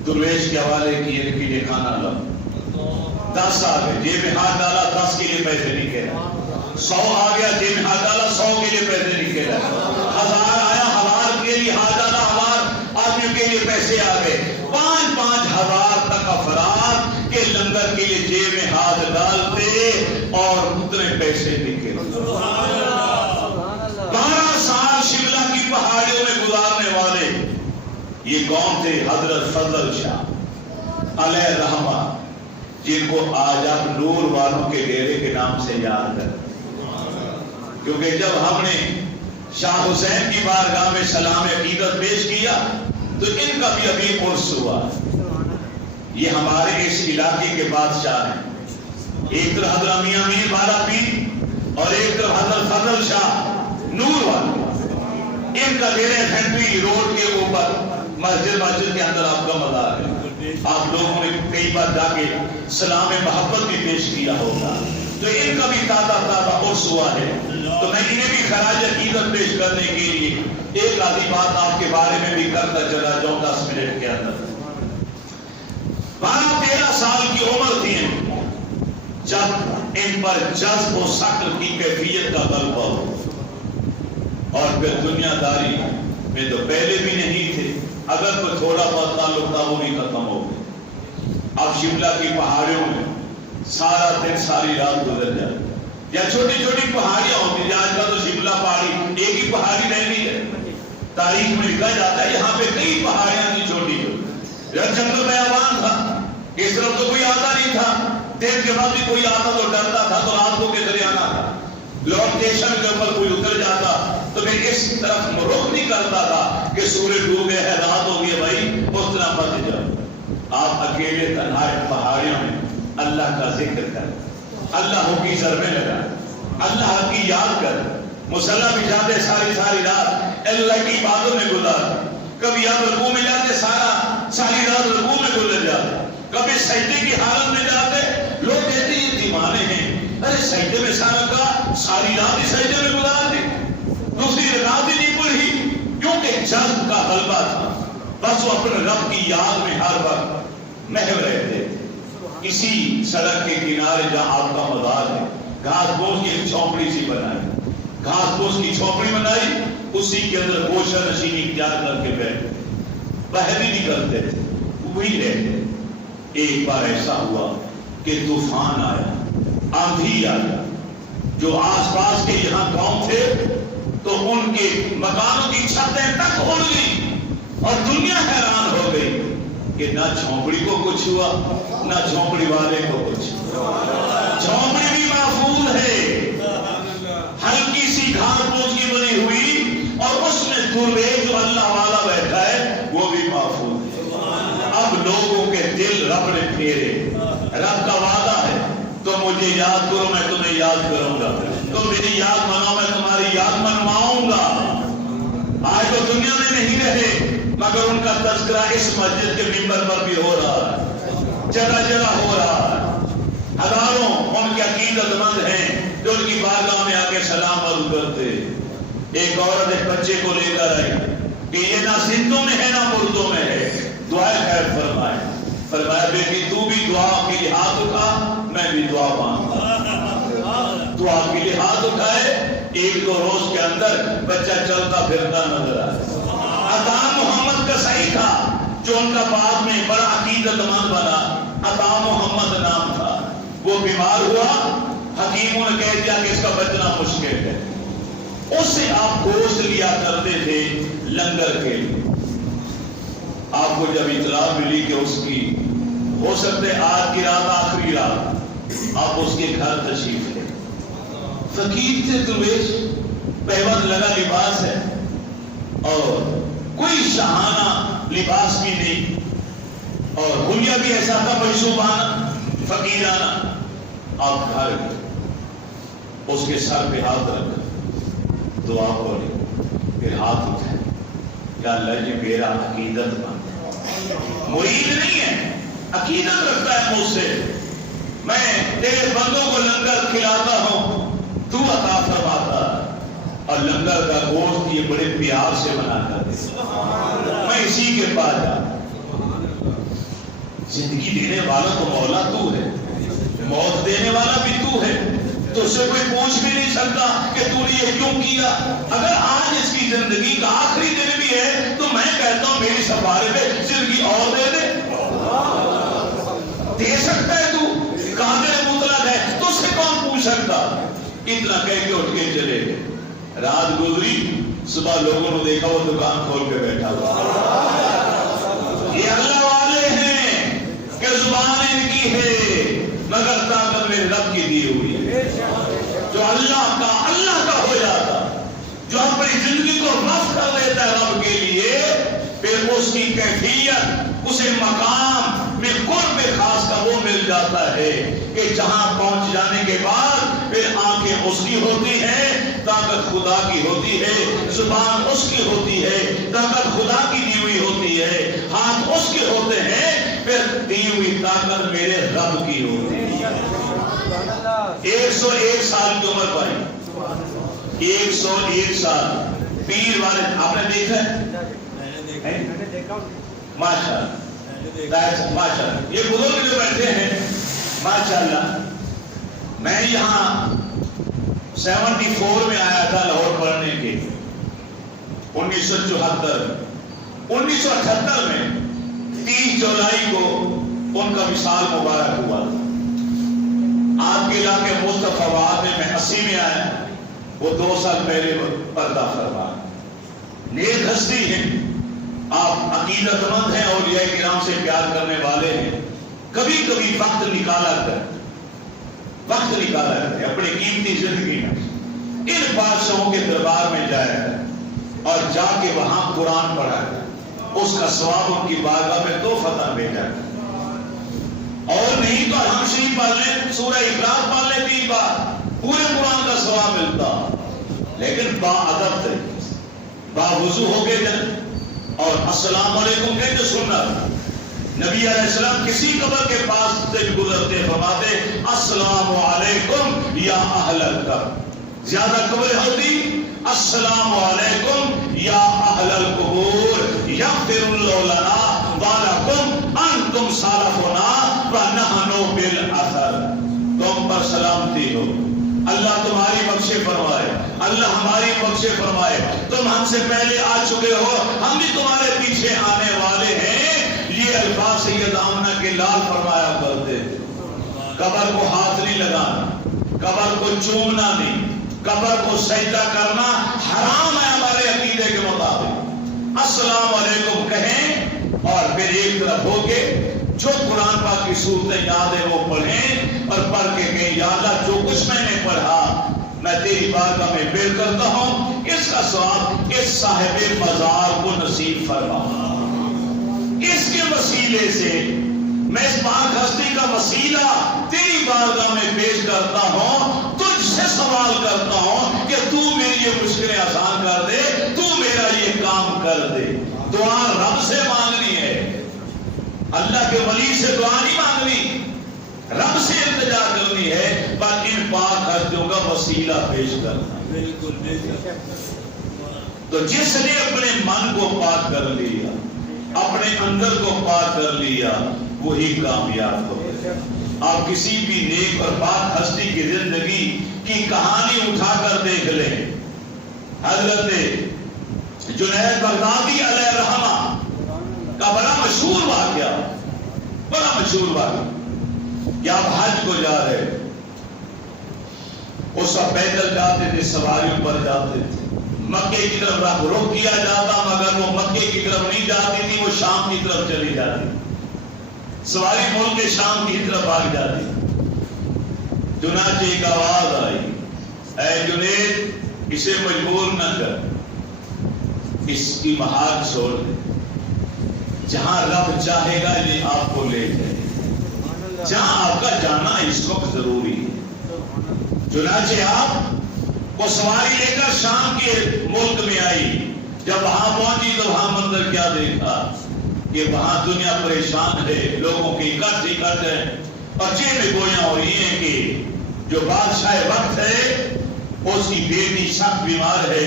درویش کے حوالے کیے کے لیے کھانا لا۔ 10 آ گئے، جیب میں ہاتھ ڈالا، 10 کے لیے پیسے نہیں کہہ رہا۔ 100 آ گیا، جیب میں ہاتھ ڈالا، 100 کے لیے پیسے نہیں کہہ رہا۔ 1000 آیا، 1000 کے لیے ہاتھ ڈالا، 1000 آدمیوں کے لیے پیسے آ گئے۔ 5-5 ہزار تک افراد کے لنگر کے لیے جیب میں ہاتھ ڈالتے اور اتنے پیسے نکلے۔ 12 سال شملہ کی پہاڑیوں میں گزارنے والے یہ کون تھے؟ حضرت فضل شاہ علیہ رحمہ، جن کو آج آپ نور والوں کے ڈیرے کے نام سے یاد کرتے، کیونکہ جب ہم نے شاہ حسین کی بارگاہ میں سلام عقیدت پیش کیا تو ان کا بھی ابھی عرس ہوا۔ یہ ہمارے اس علاقے کے بادشاہ ہیں، ایک طرف حضرت میاں میر بالا پیر اور ایک طرف حضرت فضل شاہ نور والے۔ ان کا ڈیرے فیکٹری روڈ کے اوپر مسجد کے اندر آپ کا مزار ہے۔ آپ لوگوں نے کئی بار جا کے سلام محبت بھی پیش کیا ہوگا۔ تو ان کا بھی تازہ عرس ہوا ہے، تو میں انہیں بھی خراج عقیدت پیش کرنے کے لیے ایک آدھی بات آپ کے بارے میں بھی کرتا چلا جاؤں 10 منٹ کے اندر۔ 12-13 سال کی عمر تھی جب ان پر جذب و سقر کی کیفیت کا غلبہ ہو، اور پھر دنیا داری میں تو پہلے بھی نہیں تھے، اگر کوئی تھوڑا بہت تعلق تھا وہ بھی ختم ہو گیا۔ اب شملہ کی پہاڑیوں میں سارا دن ساری رات گزر جائے، یا چھوٹی چھوٹی پہاڑیاں ہوتی ہیں، آج کا تو شملہ پہاڑی ایک ہی پہاڑی رہتی ہے، تاریخ میں لکھا جاتا ہے یہاں پہ کئی پہاڑیاں تھی چھوٹی چھوٹی، جنگل بیابان تھا، اس طرف تو کوئی آتا نہیں تھا، دن کے بعد بھی کوئی آتا تو ڈرتا تھا، تو رات کو کدھر آنا تھا، لوکیشن کے اوپر کوئی اتر جاتا تو میں اس طرف رخ نہیں کرتا تھا کہ سورج ڈوب گئے ہے، رات ہو گئی بھائی اس طرح مت جاؤ۔ آپ اکیلے تنہا پہاڑیوں میں اللہ کا ذکر کر، اللہ کی ضربیں لگا، اللہ کی یاد کر، مصلی بچھاتے ساری ساری رات اللہ کی باتوں میں گزار، کبھی آپ رکوع میں جاتے ساری رات رکوع میں گزر جاتے، کبھی سجدے کی حالت میں جاتے، لوگ کہتے یہ دیوانے ہیں، ارے سجدے میں ساری رات ہی سجدے میں گزار دی، دوسری رات ہی نہیں پڑھی، کیونکہ جذب کا غلبہ تھا، بس وہ اپنے رب کی یاد میں ہر وقت محو رہتے تھے۔ کسی سڑک کے کنارے جہاں آپ کا مزار ہے، گھاس پھوس کی ایک جھونپڑی سی بنائی، گھاس پھوس کی جھونپڑی بنائی، اسی کے اندر گوشہ نشینی اختیار کر کے بیٹھے، باہر بھی نکلتے تھے، وہی رہتے۔ ایک بار ایسا ہوا کہ طوفان آیا، آندھی آیا، جو آس پاس کے یہاں گاؤں تھے تو ان کے مکانوں کی چھتیں تک اڑ گئی، اور دنیا حیران ہو گئی کہ نہ جھونپڑی کو کچھ ہوا نہ جھونپڑی والے کو کچھ۔ جھونپڑی بھی محفوظ ہے، ہلکی سی گھاس پھوس کی بنی ہوئی، اور اس میں درویش جو اللہ والا بیٹھا ہے وہ بھی محفوظ ہے۔ اب لوگوں کے دل رب نے پھیرے، رب کا وعدہ ہے تو مجھے یاد کرو میں تمہیں یاد کروں گا، تم میری یاد مناؤ میں تمہاری یاد منواؤں گا۔ آج تو دنیا میں نہیں رہے مگر ان کا تذکرہ اس مسجد کے ممبر پر بھی ہو رہا ہے، جگہ جگہ ہو رہا ہے، ہزاروں ان کے عقیدت مند ہیں جو ان کی بارگاہ میں آ کے سلام عرض کرتے۔ ایک عورت ایک بچے کو لے کر آئی کہ یہ نہ زندوں میں ہے نہ مردوں میں ہے، دعائے خیر فرمائے، فرمایا بیٹی تو بھی دعا کے لیے ہاتھ اٹھا، میں بھی دعا مانگتا، دعا کے لیے ہاتھ اٹھائے، 1-2 روز کے اندر بچہ چلتا پھرتا نظر آیا۔ عطا محمد کا صحیح تھا جو ان کا بعد میں بڑا عقیدت مند بنا، عطا محمد نام تھا، وہ بیمار ہوا، حکیموں نے کہہ دیا کہ اس کا بچنا مشکل ہے، اس سے آپ گوشت لیا کرتے تھے لنگر کے لیے۔ آپ کو جب اطلاع ملی کہ اس کی ہو سکتے آج کی رات آخری رات، آپ اس کے گھر تشریف لے، فقیر تھے درویش، پہوند لگا لباس ہے اور کوئی شاہانہ لباس بھی نہیں، اور حلیہ بھی ایسا تھا مشروبانہ فقیرانہ۔ آپ گھر گئے، اس کے سر پہ ہاتھ رکھا، دعا پڑھی، پھر ہاتھ اٹھائے، یا اللہ جی میرا عقیدت مند مرید نہیں ہے، عقیدت رکھتا ہے مجھ سے، میں تیرے بندوں کو لنگر کھلاتا ہوں، تو عطا فرماتا، اور لنگر کا گوشت یہ بڑے پیار سے بنا کر دے، میں اسی کے پاس جاتا۔ زندگی دینے والا تو مولا تو ہے، موت دینے والا بھی تو ہے، تو اس سے کوئی پوچھ بھی نہیں سکتا کہ تو نے یہ کیوں کیا۔ اگر آج اس کی زندگی کا آخری دن بھی ہے تو میں کہتا ہوں میری سفارے پہ زندگی اور دے دے، دے سکتا ہے، تو قادر مطلق ہے، تو اس سے کون پوچھ سکتا۔ اتنا کہہ کے اٹھ کے چلے گئے، رات گزری، صبح لوگوں نے دیکھا وہ دکان کھول کے بیٹھا ہوا۔ یہ اللہ والے ہیں کہ زبان ان کی ہے مگر طاقت میرے رب کی دی ہوئی ہے۔ جو اللہ کا ہو جاتا، جو اپنی زندگی کو وقف کر دیتا ہے رب کے لیے، پھر اس کی کیفیت، اسے مقام میں قرب خاص کا وہ مل جاتا ہے کہ جہاں پہنچ جانے کے بعد پھر آنکھیں اس کی ہوتی ہیں، طاقت خدا کی ہوتی ہے، زبان اس کی ہوتی ہے، طاقت خدا کی دی ہوئی ہوتی ہے، ہاتھ اس کے ہوتے ہیں، پھر دی ہوئی طاقت میرے رب کی ہوتی ہے۔ 101 سال کی عمر پائی، 101 سال پیر والے آپ نے دیکھا ہے؟ ماشاءاللہ ماشاءاللہ، یہ بزرگ جو بیٹھے ہیں ماشاءاللہ. میں یہاں 74 میں آیا تھا لاہور پڑھنے کے، 1974 1978 میں 30 جولائی کو ان کا وصال مبارک ہوا تھا. آپ کے علاقے مصطفیٰ آباد میں 80 میں آیا، وہ 2 سال پہلے پردہ فرما. نیک ہستی ہیں، آپ عقیدت مند ہیں، اولیاء کرام سے پیار کرنے والے ہیں. کبھی کبھی وقت نکالا کر اپنی قیمتی زندگی میں ان بادشاہوں کے دربار میں جائے اور جا کے وہاں قرآن پڑھا ہے، اس کا ثواب ان کی بارگاہ میں دو فتح بھیجا ہے. اور نہیں تو ہم شریف پڑھ لیں، سورہ اخلاص پڑھ لیں 3 بار، پورے قرآن کا ثواب ملتا. لیکن با ادب طریقے سے با وضو ہو کے جائیں اور السلام علیکم کہتے سننا. نبی علیہ السلام کسی قبر کے پاس سے گزرتے فرماتے السلام علیکم یا اہل القبر. زیادہ قبریں ہوتی السلام علیکم یا اہل القبور یغفر اللہ لنا ولکم انتم سالفنا ونحن بالاثر. تم پر سلامتی ہو، اللہ تمہاری بخشے فرمائے، اللہ ہماری بخشے فرمائے. تم ہم سے پہلے آ چکے ہو، ہم بھی تمہارے پیچھے آنے والے ہیں. یہ الفاظ سید آمنہ کے لال فرمایا کرتے. قبر کو ہاتھ نہیں لگانا، قبر کو چومنا نہیں، قبر کو سجدہ کرنا حرام ہے ہمارے عقیدے کے مطابق. السلام علیکم کہیں اور پھر ایک طرف ہو کے جو قرآن پاک کی صورتیں یاد ہے وہ پڑھیں اور پڑھ کے کہیں یا اللہ جو کچھ میں نے پڑھا میں تیری بارگاہ میں پیش کرتا ہوں، اس کا ثواب اس صاحب مزار کو نصیب فرما. اس کے وسیلے سے میں اس پاک ہستی کا وسیلہ تیری بارگاہ میں پیش کرتا ہوں، تجھ سے سوال کرتا ہوں کہ تو میری یہ مشکلیں آسان کر دے، تو میرا یہ کام کر دے. دعا رب سے مانگنی ہے، اللہ کے ولی سے دعا نہیں مانگنی، رب سے التجا کرنی ہے، پر ان پاک ہستیوں کا وسیلہ پیش کرنا. بالکل. تو جس نے اپنے من کو پاک کر لیا، اپنے اندر کو پاک کر لیا، وہی کامیاب ہو. آپ کسی بھی نیک اور پاک ہستی کی زندگی کی کہانی اٹھا کر دیکھ لیں. حضرت جنید بغدادی علیہ الرحمہ کا بڑا مشہور واقعہ کہ آپ حج کو جا رہے، اس وقت پیدل جاتے تھے، سواریوں پر جاتے تھے. مکے کی طرف رخ کیا جاتا، مگر وہ مکے کی طرف نہیں جاتی تھی، وہ شام کی طرف چلی جاتی. سواری ملک کے شام کی طرف بھاگ جاتی. چنانچہ ایک آواز آئی، اے جنید اسے مجبور نہ کر، اس کی مہار چھوڑ دے، جہاں رب چاہے گا یہ آپ کو لے جائے، جہاں آپ کا جانا اس وقت ضروری ہے. چنانچہ آپ وہ سواری لے کر شام کے ملک میں آئی. جب وہاں پہنچی تو وہاں منظر کیا دیکھا کہ وہاں دنیا پریشان ہے، لوگوں کی اکٹھ ہے اور چیخیں گویاں ہو رہی ہیں کہ جو بادشاہ وقت ہے اس کی بیٹی سخت بیمار ہے،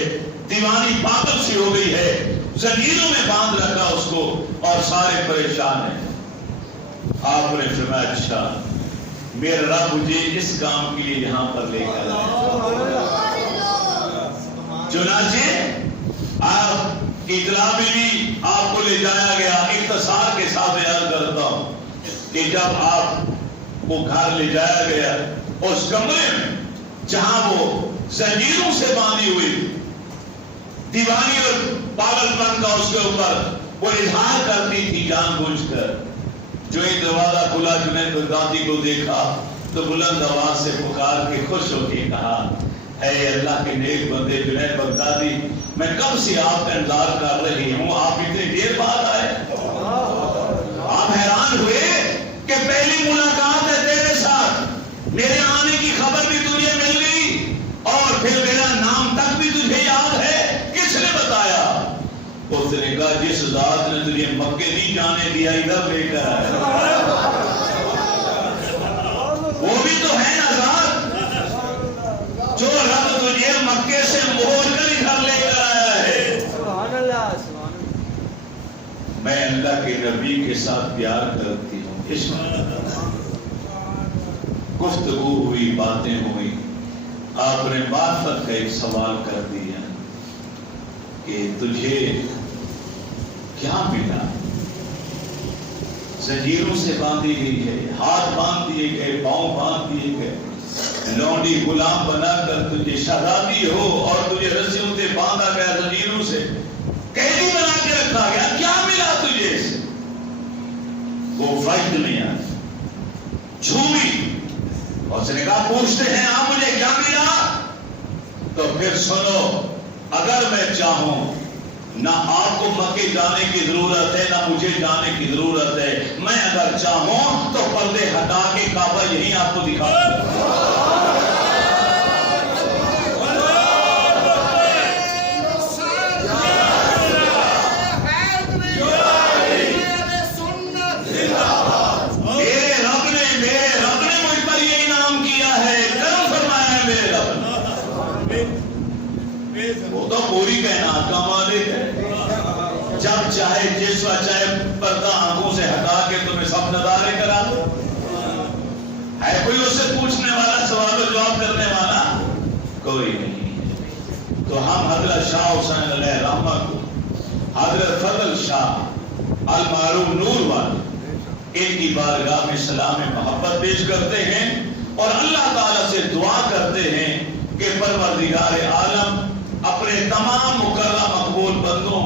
دیوانی پاگل سی ہو گئی ہے، زنجیروں میں باندھ رکھا اس کو اور سارے پریشان ہیں. آپ نے فرمایا اچھا میرا رب مجھے اس کام کے لیے یہاں پر لے کر آیا. چنانچہ آپ کی اطلاع بھی آپ کو لے جایا گیا. اختصار کے ساتھ بیان کرتا ہوں کہ جب آپ کو گھر لے جایا گیا، اس کمرے میں جہاں وہ زنجیروں سے باندھی ہوئی دیوانی اور پاگل پن کا اس کے اوپر وہ اظہار کرتی تھی جان بوجھ کر. جو ایک دروازہ کھلا، جنید بغدادی کو دیکھا تو بلند آواز سے پکار کے خوش ہو کے کہا، اے اللہ کے نیک بندے جنید بغدادی، میں کب سے آپ کا انتظار کر رہی ہوں، آپ اتنی دیر بعد آئے. آپ حیران ہوئے کہ پہلی ملاقات ہے تیرے ساتھ، میرے آنے کی خبر بھی تجھے مل گئی اور پھر میرا نام تک بھی تجھے یاد ہے، کس نے بتایا؟ اس نے کہا جس ذات نے تجھے مکے نہیں جانے دیا ادھر لے کر آیا. وہ بھی تو ہے نا میں اللہ کے نبی کے ساتھ پیار کرتی ہوں. اس گفتگو ہوئی، باتیں ہوئی، آپ نے معرفت کا ایک سوال کر دیا کہ تجھے کیا ملا؟ زنجیروں سے باندھی گئی ہے، ہاتھ باندھ دیے گئے، پاؤں باندھ دیے گئے، لونڈی غلام بنا کر تجھے شہزادی ہو اور تجھے رسیوں سے باندھا گیا، زنجیروں سے قیدی بنا کے رکھا گیا، کیا ملا تجھے اس سے؟ وہ وجد میں آئی، جھومی اور اس نے کہا پوچھتے ہیں آپ مجھے کیا ملا؟ تو پھر سنو، اگر میں چاہوں نہ آپ کو مکے جانے کی ضرورت ہے، نہ مجھے جانے کی ضرورت ہے. میں اگر چاہوں تو پردے ہٹا کے کعبہ یہی آپ کو دکھا دوں. پوری کائنات کا مالک ہے، جب چاہے جس وقت چاہے پردہ آنکھوں سے ہٹا کے تمہیں سب نظارے کرا دو. ہے کوئی اس سے پوچھنے والا، سوال و جواب کرنے والا؟ کوئی نہیں. تو ہم حضرت شاہ حسین علیہ رحمہ کو، حضرت فضل شاہ المعروف نور والے، ان کی بارگاہ میں سلام محبت پیش کرتے ہیں اور اللہ تعالیٰ سے دعا کرتے ہیں کہ پروردگار عالم اپنے تمام مکرم مقبول بندوں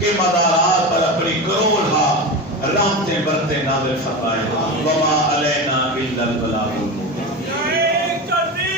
کے مدارات پر اپنی کروڑ رحمتیں برتے نازل فرمائے. وما علینا الا البلاغ.